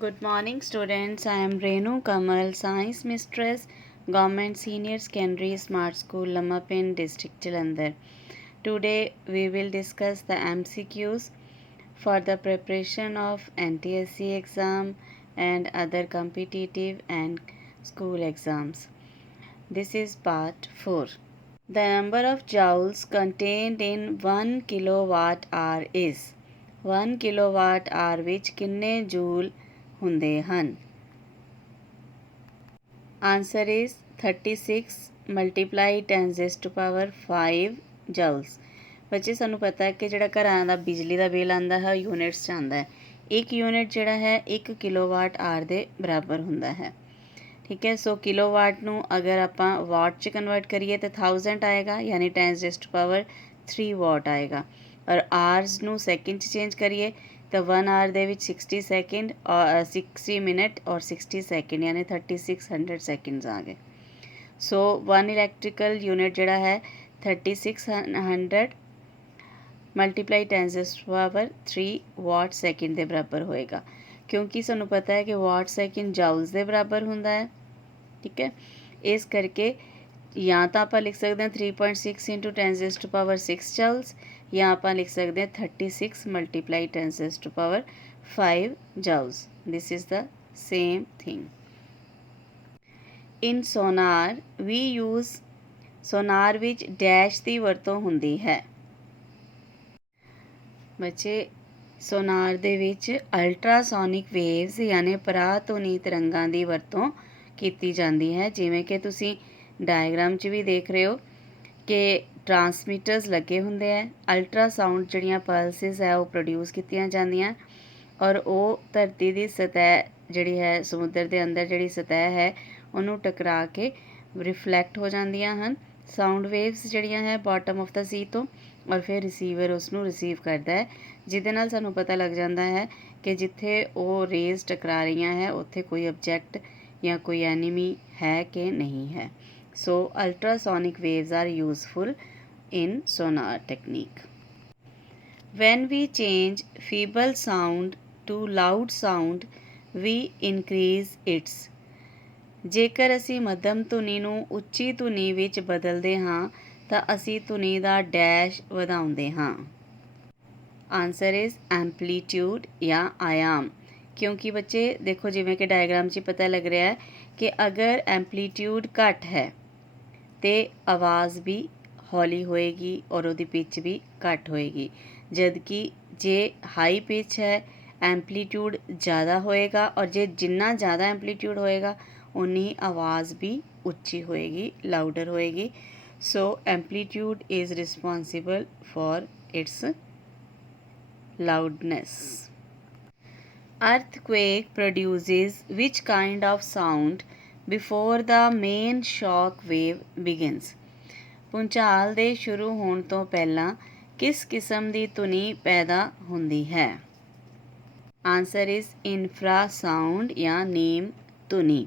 Good morning, students. I am Renu Kamal, Science Mistress, Government Senior Secondary Smart School, Lamapin, District Jalandhar. Today, we will discuss the MCQs for the preparation of NTSC exam and other competitive and school exams. This is part 4. The number of joules contained in 1 kilowatt hour is 1 kilowatt hour ਵਿੱਚ ਕਿੰਨੇ Joule ਹੁੰਦੇ ਹਨ? Answer is 36 multiply 10 raised to power 5 joules। ਬੱਚੇ ਸਾਨੂੰ ਪਤਾ ਹੈ ਕਿ ਜਿਹੜਾ ਘਰਾਂ ਦਾ ਬਿਜਲੀ ਦਾ ਬਿੱਲ ਆਉਂਦਾ ਹੈ ਯੂਨਿਟਸ 'ਚ ਆਉਂਦਾ ਹੈ। ਇੱਕ ਯੂਨਿਟ ਜਿਹੜਾ ਹੈ 1 ਕਿਲੋਵਾਟ ਆਰ ਦੇ ਬਰਾਬਰ ਹੁੰਦਾ ਹੈ। ठीक है, सो किलोवाट ਨੂੰ ਅਗਰ ਆਪਾਂ ਵਾਟ 'ਚ ਕਨਵਰਟ ਕਰੀਏ ਤਾਂ 1000 ਆਏਗਾ, ਯਾਨੀ 10 raised to power 3 ਵਾਟ ਆਏਗਾ। ਔਰ ਆਰਸ ਨੂੰ ਸੈਕਿੰਡ 'ਚ ਚੇਂਜ ਕਰੀਏ ਤਾਂ 1 ਆਰ ਦੇ ਵਿੱਚ 60 ਸੈਕਿੰਡ ਔਰ 60 ਮਿੰਟ ਔਰ 60 ਸੈਕਿੰਡ ਯਾਨੀ 3600 ਸੈਕਿੰਡਸ ਆ ਗਏ। ਸੋ 1 ਇਲੈਕਟ੍ਰੀਕਲ ਯੂਨਿਟ ਜਿਹੜਾ ਹੈ 3600 multiply 10 raised to power 3 what second ਦੇ ਬਰਾਬਰ ਹੋਏਗਾ, ਕਿਉਂਕਿ ਸਾਨੂੰ ਪਤਾ ਹੈ ਕਿ ਵਾਟ ਸੈਕਿੰਡ ਜਾਊਲਸ ਦੇ ਬਰਾਬਰ ਹੁੰਦਾ ਹੈ। ठीक है, इस करके या तो आप लिख सकते हैं 3.6 into 10 raised to power 6 joules, या आप लिख सकते हैं 36 multiply 10 raised to power 5 joules। This is the same thing. In sonar we use sonar विच डैश की वरतों हुंदी है। बच्चे सोनार दे विच अल्ट्रासोनिक वेव्स यानी पराधुनी तरंगां दी वरतों ਕੀਤੀ ਜਾਂਦੀ ਹੈ, ਜਿਵੇਂ ਕਿ ਤੁਸੀਂ ਡਾਇਗਰਾਮ 'ਚ ਵੀ ਦੇਖ ਰਹੇ ਹੋ ਕਿ ਟਰਾਂਸਮੀਟਰਸ ਲੱਗੇ ਹੁੰਦੇ ਹੈ। ਅਲਟਰਾਸਾਊਂਡ ਜਿਹੜੀਆਂ ਪਲਸਿਸ ਹੈ ਉਹ ਪ੍ਰੋਡਿਊਸ ਕੀਤੀਆਂ ਜਾਂਦੀਆਂ ਔਰ ਉਹ ਧਰਤੀ ਦੀ ਸਤਹ ਜਿਹੜੀ ਹੈ ਸਮੁੰਦਰ ਦੇ ਅੰਦਰ ਜਿਹੜੀ ਸਤਹ ਹੈ ਉਹਨੂੰ ਟਕਰਾ ਕੇ ਰਿਫਲੈਕਟ ਹੋ ਜਾਂਦੀਆਂ ਹਨ ਸਾਊਂਡ ਵੇਵਸ ਜਿਹੜੀਆਂ ਹੈ ਬਾਟਮ ਆਫ ਦਾ ਸੀ ਤੋਂ, ਔਰ ਫਿਰ ਰਿਸੀਵਰ ਉਸ ਨੂੰ ਰਿਸੀਵ ਕਰਦਾ ਹੈ, ਜਿਹਦੇ ਨਾਲ ਸਾਨੂੰ ਪਤਾ ਲੱਗ ਜਾਂਦਾ ਹੈ ਕਿ ਜਿੱਥੇ ਉਹ ਰੇਜ਼ ਟਕਰਾ ਰਹੀਆਂ ਹੈ ਉੱਥੇ ਕੋਈ ਆਬਜੈਕਟ या कोई एनिमी है कि नहीं है। So ultrasonic waves are useful in sonar technique. When we change feeble sound to loud sound we increase its. जेकर असी मध्यम ਧੁਨੀ ਨੂੰ ਉੱਚੀ ਧੁਨੀ ਵਿੱਚ ਬਦਲਦੇ ਹਾਂ ਤਾਂ ਅਸੀਂ ਧੁਨੀ ਦਾ ਡੈਸ਼ ਵਧਾਉਂਦੇ ਹਾਂ। आंसर इज एम्पलीट्यूड या आयाम, क्योंकि बच्चे देखो जिमें कि डायग्राम 'ਚ पता लग रहा है कि अगर एम्पलीट्यूड घट है तो आवाज़ भी हौली होएगी और उसकी पिच भी घट होएगी, जबकि जे हाई पिच है एम्पलीट्यूड ज़्यादा होएगा और जे जिन्ना ज़्यादा एम्पलीट्यूड होएगा उन्नी आवाज़ भी उच्ची होएगी, लाउडर होएगी। So amplitude is responsible for its loudness. Earthquake produces which kind of sound before the main shock wave begins? ਭੂਚਾਲ ਦੇ ਸ਼ੁਰੂ ਹੋਣ ਤੋਂ ਪਹਿਲਾਂ ਕਿਸ ਕਿਸਮ ਦੀ ਧੁਨੀ ਪੈਦਾ ਹੁੰਦੀ ਹੈ? ਆਂਸਰ ਇਜ਼ ਇਨਫਰਾਸਾਊਂਡ ਜਾਂ ਨੀਮ ਧੁਨੀ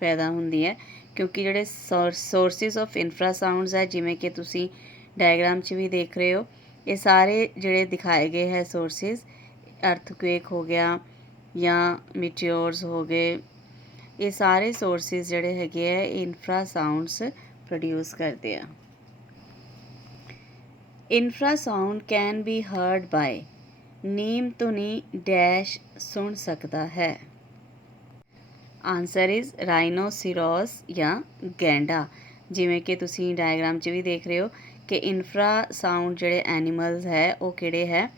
ਪੈਦਾ ਹੁੰਦੀ ਹੈ, ਕਿਉਂਕਿ ਜਿਹੜੇ ਸੋਰਸਿਸ ਆਫ ਇਨਫਰਾਸਾਊਂਡਸ ਹੈ ਜਿਵੇਂ ਕਿ ਤੁਸੀਂ ਡਾਇਗਰਾਮ 'ਚ ਵੀ ਦੇਖ ਰਹੇ ਹੋ, ਇਹ ਸਾਰੇ ਜਿਹੜੇ ਦਿਖਾਏ ਗਏ ਹੈ ਸੋਰਸਿਸ, ਅਰਥਕੁਏਕ ਹੋ ਗਿਆ ਜਾਂ ਮੀਟਿਓਰਸ ਹੋ ਗਏ, ਇਹ ਸਾਰੇ ਸੋਰਸਿਸ ਜਿਹੜੇ ਹੈਗੇ ਆ ਇਨਫਰਾਸਾਊਂਡਸ ਪ੍ਰੋਡਿਊਸ ਕਰਦੇ ਆ। ਇਨਫਰਾਸਾਊਂਡ ਕੈਨ ਬੀ ਹਰਡ ਬਾਏ, ਨੀਮ ਧੁਨੀ ਡੈਸ਼ ਸੁਣ ਸਕਦਾ ਹੈ। ਆਂਸਰ ਇਜ਼ ਰਾਈਨੋਸੀਰੋਸ ਜਾਂ ਗੈਂਡਾ, ਜਿਵੇਂ ਕਿ ਤੁਸੀਂ ਡਾਇਗਰਾਮ 'ਚ ਵੀ ਦੇਖ ਰਹੇ ਹੋ ਕਿ ਇਨਫਰਾਸਾਊਂਡ ਜਿਹੜੇ ਐਨੀਮਲਸ ਹੈ ਉਹ ਕਿਹੜੇ ਹੈ?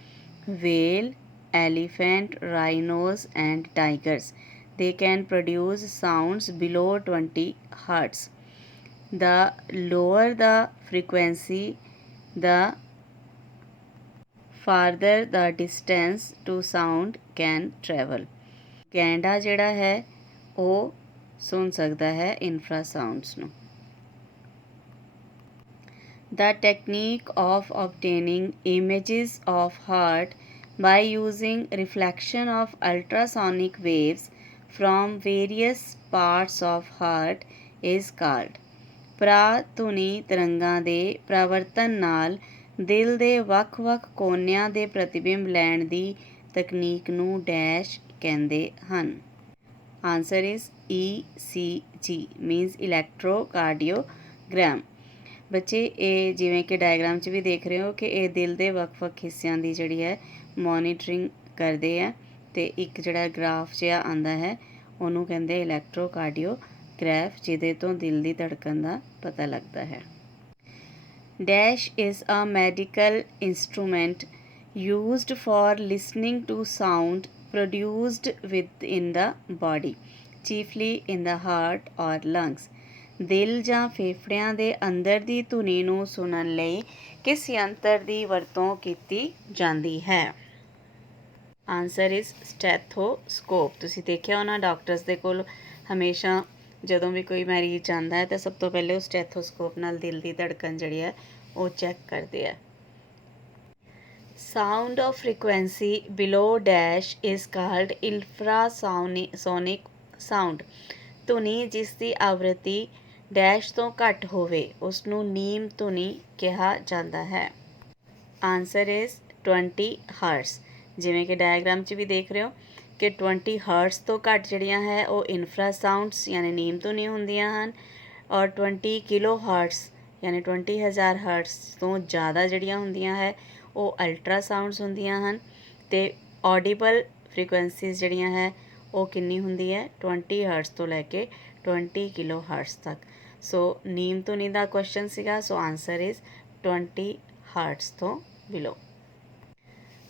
ਵੇਲ, elephant, rhinos and tigers. They can produce sounds below 20 hertz. The lower the frequency, the farther the distance to sound can travel. ਗੈਂਡਾ ਜਿਹੜਾ ਹੈ ਉਹ ਸੁਣ ਸਕਦਾ ਹੈ ਇਨਫਰਾਸਾਊਂਡਸ ਨੂੰ। The technique of obtaining images of heart by using reflection of ultrasonic waves from various parts of heart is called। ਪ੍ਰਾਧੁਨੀ ਤਰੰਗਾਂ ਦੇ ਪ੍ਰਵਰਤਨ ਨਾਲ ਦਿਲ ਦੇ ਵੱਖ-ਵੱਖ ਕੋਨਿਆਂ ਦੇ ਪ੍ਰਤੀਬਿੰਬ ਲੈਣ ਦੀ ਤਕਨੀਕ ਨੂੰ ਡੈਸ਼ ਕਹਿੰਦੇ ਹਨ। Answer is ECG means electrocardiogram. ਬੱਚੇ ਇਹ ਜਿਵੇਂ ਕਿ ਡਾਇਗਰਾਮ 'ਚ ਵੀ ਦੇਖ ਰਹੇ ਹੋ ਕਿ ਇਹ ਦਿਲ ਦੇ ਵੱਖ-ਵੱਖ ਹਿੱਸਿਆਂ ਦੀ ਜਿਹੜੀ ਹੈ ਮੋਨੀਟਰਿੰਗ ਕਰਦੇ ਆ ਅਤੇ ਇੱਕ ਜਿਹੜਾ ਗ੍ਰਾਫ ਜਿਹਾ ਆਉਂਦਾ ਹੈ ਉਹਨੂੰ ਕਹਿੰਦੇ ਇਲੈਕਟ੍ਰੋਕਾਰਡੀਓਗ੍ਰਾਫ, ਜਿਹਦੇ ਤੋਂ ਦਿਲ ਦੀ ਧੜਕਣ ਦਾ ਪਤਾ ਲੱਗਦਾ ਹੈ। Dash is a medical instrument used for listening to sound produced within the body, chiefly in the heart or lungs। ਦਿਲ ਜਾਂ ਫੇਫੜਿਆਂ ਦੇ ਅੰਦਰ ਦੀ ਧੁਨੀ ਨੂੰ ਸੁਣਨ ਲਈ ਕਿਸ ਯੰਤਰ ਦੀ ਵਰਤੋਂ ਕੀਤੀ ਜਾਂਦੀ ਹੈ? Answer is stethoscope. ਤੁਸੀਂ ਦੇਖਿਆ ਹੋਣਾ ਡਾਕਟਰਸ ਦੇ ਕੋਲ ਹਮੇਸ਼ਾ ਜਦੋਂ ਵੀ ਕੋਈ ਮਰੀਜ਼ ਜਾਂਦਾ ਹੈ ਤਾਂ ਸਭ ਤੋਂ ਪਹਿਲੇ ਉਹ ਸਟੈਥੋਸਕੋਪ ਨਾਲ ਦਿਲ ਦੀ ਧੜਕਣ ਜਿਹੜੀ ਹੈ ਉਹ ਚੈੱਕ ਕਰਦੇ ਆ। Sound of frequency below dash is called infrasonic sound। ਧੁਨੀ ਜਿਸ ਦੀ ਆਵਰਤੀ ਡੈਸ਼ ਤੋਂ ਘੱਟ ਹੋਵੇ ਉਸ ਨੂੰ ਨੀਮ ਧੁਨੀ ਕਿਹਾ ਜਾਂਦਾ ਹੈ। Answer is 20 hurts. ਜਿਵੇਂ ਕਿ ਡਾਇਗਰਾਮ 'ਚ ਵੀ ਦੇਖ ਰਹੇ ਹੋ ਕਿ 20 ਹਰਟਸ ਤੋਂ ਘੱਟ ਜਿਹੜੀਆਂ ਹੈ ਉਹ ਇਨਫਰਾਸਾਊਂਡਸ ਯਾਨੀ ਨੀਮ ਧੁਨੀ ਹੁੰਦੀਆਂ ਹਨ, ਔਰ 20 ਕਿਲੋ ਹਰਟਸ ਯਾਨੀ 20,000 ਹਰਟਸ ਤੋਂ ਜ਼ਿਆਦਾ ਜਿਹੜੀਆਂ ਹੁੰਦੀਆਂ ਹੈ ਉਹ ਅਲਟਰਾਸਾਊਂਡਸ ਹੁੰਦੀਆਂ ਹਨ। ਅਤੇ ਔਡੀਬਲ ਫ੍ਰੀਕੁਐਂਸੀਜ਼ ਜਿਹੜੀਆਂ ਹੈ ਉਹ ਕਿੰਨੀ ਹੁੰਦੀ ਹੈ 20 ਹਰਟਸ ਤੋਂ ਲੈ ਕੇ 20 ਕਿਲੋ ਹਰਟਸ ਤੱਕ। ਸੋ ਨੀਮ ਧੁਨੀ ਦਾ ਕੁਐਸਚਨ ਸੀਗਾ, ਸੋ ਆਂਸਰ ਇਜ਼ 20 ਹਰਟਸ ਤੋਂ below.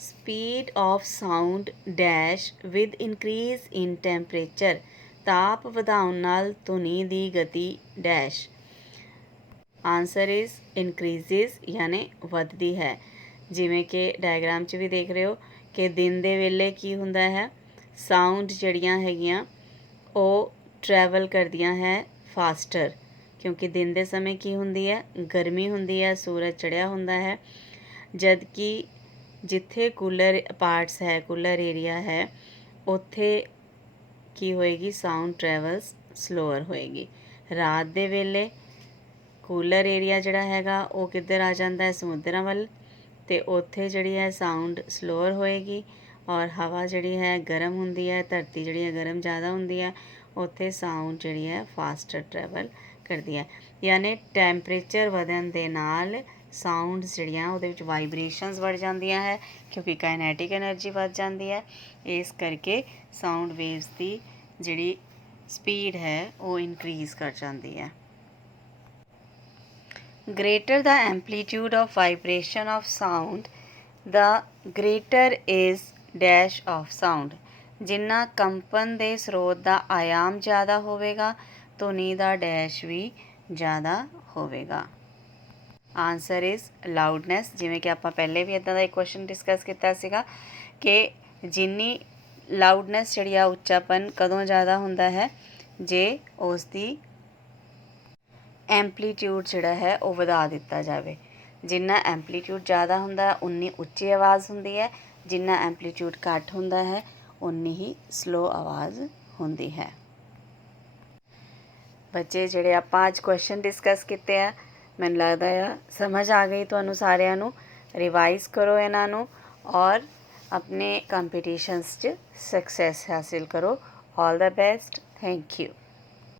Speed of sound dash with increase in temperature. ਤਾਪ ਵਧਾਉਣ ਨਾਲ ਧੁਨੀ ਦੀ ਗਤੀ ਡੈਸ਼। ਆਂਸਰ ਇਜ਼ ਇਨਕਰੀਜ਼ਿਜ਼ ਯਾਨੀ ਵੱਧਦੀ ਹੈ। ਜਿਵੇਂ ਕਿ ਡਾਇਗਰਾਮ 'ਚ ਵੀ ਦੇਖ ਰਹੇ ਹੋ ਕਿ ਦਿਨ ਦੇ ਵੇਲੇ ਕੀ ਹੁੰਦਾ ਹੈ, ਸਾਊਂਡ ਜਿਹੜੀਆਂ ਹੈਗੀਆਂ ਉਹ ਟਰੈਵਲ ਕਰਦੀਆਂ ਹੈ ਫਾਸਟਰ, ਕਿਉਂਕਿ ਦਿਨ ਦੇ ਸਮੇਂ ਕੀ ਹੁੰਦੀ ਹੈ ਗਰਮੀ ਹੁੰਦੀ ਹੈ, ਸੂਰਜ ਚੜ੍ਹਿਆ ਹੁੰਦਾ ਹੈ, ਜਦ ਕਿ ਜਿੱਥੇ ਕੂਲਰ ਪਾਰਟਸ ਹੈ, ਕੂਲਰ ਏਰੀਆ ਹੈ, ਉੱਥੇ ਕੀ ਹੋਏਗੀ ਸਾਊਂਡ ਟਰੈਵਲਸ ਸਲੋਅਰ ਹੋਏਗੀ। ਰਾਤ ਦੇ ਵੇਲੇ ਕੂਲਰ ਏਰੀਆ ਜਿਹੜਾ ਹੈਗਾ ਉਹ ਕਿੱਧਰ ਆ ਜਾਂਦਾ ਹੈ ਸਮੁੰਦਰਾਂ ਵੱਲ, ਅਤੇ ਉੱਥੇ ਜਿਹੜੀ ਹੈ ਸਾਊਂਡ ਸਲੋਅਰ ਹੋਏਗੀ, ਔਰ ਹਵਾ ਜਿਹੜੀ ਹੈ ਗਰਮ ਹੁੰਦੀ ਹੈ, ਧਰਤੀ ਜਿਹੜੀ ਹੈ ਗਰਮ ਜ਼ਿਆਦਾ ਹੁੰਦੀ ਹੈ, ਉੱਥੇ ਸਾਊਂਡ ਜਿਹੜੀ ਹੈ ਫਾਸਟਰ ਟਰੈਵਲ ਕਰਦੀ ਹੈ। ਯਾਨੀ ਟੈਂਪਰੇਚਰ ਵਧਣ ਦੇ ਨਾਲ ਸਾਊਂਡਸ ਜਿਹੜੀਆਂ ਉਹਦੇ ਵਿੱਚ ਵਾਈਬ੍ਰੇਸ਼ਨਸ ਵੱਧ ਜਾਂਦੀਆਂ ਹੈ, ਕਿਉਂਕਿ ਕਾਈਨੈਟਿਕ ਐਨਰਜੀ ਵੱਧ ਜਾਂਦੀ ਹੈ, ਇਸ ਕਰਕੇ ਸਾਊਂਡ ਵੇਵਸ ਦੀ ਜਿਹੜੀ ਸਪੀਡ ਹੈ ਉਹ ਇਨਕਰੀਜ਼ ਕਰ ਜਾਂਦੀ ਹੈ। Greater the amplitude of vibration of sound, the greater is dash of sound। ਜਿੰਨਾ ਕੰਪਨ ਦੇ ਸਰੋਤ ਦਾ ਆਯਾਮ ਜ਼ਿਆਦਾ ਹੋਵੇਗਾ ਧੁਨੀ ਦਾ ਡੈਸ਼ ਵੀ ਜ਼ਿਆਦਾ ਹੋਵੇਗਾ। Answer is loudness. ਜਿਵੇਂ ਕਿ ਆਪਾਂ ਪਹਿਲੇ ਵੀ ਇੱਦਾਂ ਦਾ ਇੱਕ ਕੁਐਸਚਨ ਡਿਸਕਸ ਕੀਤਾ ਸੀਗਾ ਕਿ ਜਿੰਨੀ ਲਾਊਡਨੈਸ ਜਿਹੜੀ ਆ ਉੱਚਾਪਨ ਕਦੋਂ ਜ਼ਿਆਦਾ ਹੁੰਦਾ ਹੈ ਜੇ ਉਸ ਦੀ ਐਂਪਲੀਟਿਊਡ ਜਿਹੜਾ ਹੈ ਉਹ ਵਧਾ ਦਿੱਤਾ ਜਾਵੇ। ਜਿੰਨਾ ਐਂਪਲੀਟਿਊਡ ਜ਼ਿਆਦਾ ਹੁੰਦਾ ਉਨੀ ਉੱਚੀ ਆਵਾਜ਼ ਹੁੰਦੀ ਹੈ, ਜਿੰਨਾ ਐਂਪਲੀਟਿਊਡ ਘੱਟ ਹੁੰਦਾ ਹੈ ਉਨੀ ਹੀ ਸਲੋ ਆਵਾਜ਼ ਹੁੰਦੀ ਹੈ। ਬੱਚੇ ਜਿਹੜੇ ਆਪਾਂ ਅੱਜ ਕੁਐਸਚਨ ਡਿਸਕਸ ਕੀਤੇ ਆ ਮੈਨੂੰ ਲੱਗਦਾ ਆ ਸਮਝ ਆ ਗਈ ਤੁਹਾਨੂੰ ਸਾਰਿਆਂ ਨੂੰ। ਰਿਵਾਈਜ਼ ਕਰੋ ਇਹਨਾਂ ਨੂੰ ਔਰ ਆਪਣੇ ਕੰਪੀਟੀਸ਼ਨਸ 'ਚ ਸਕਸੈਸ ਹਾਸਿਲ ਕਰੋ। ਆਲ ਦਾ ਬੈਸਟ। Thank you.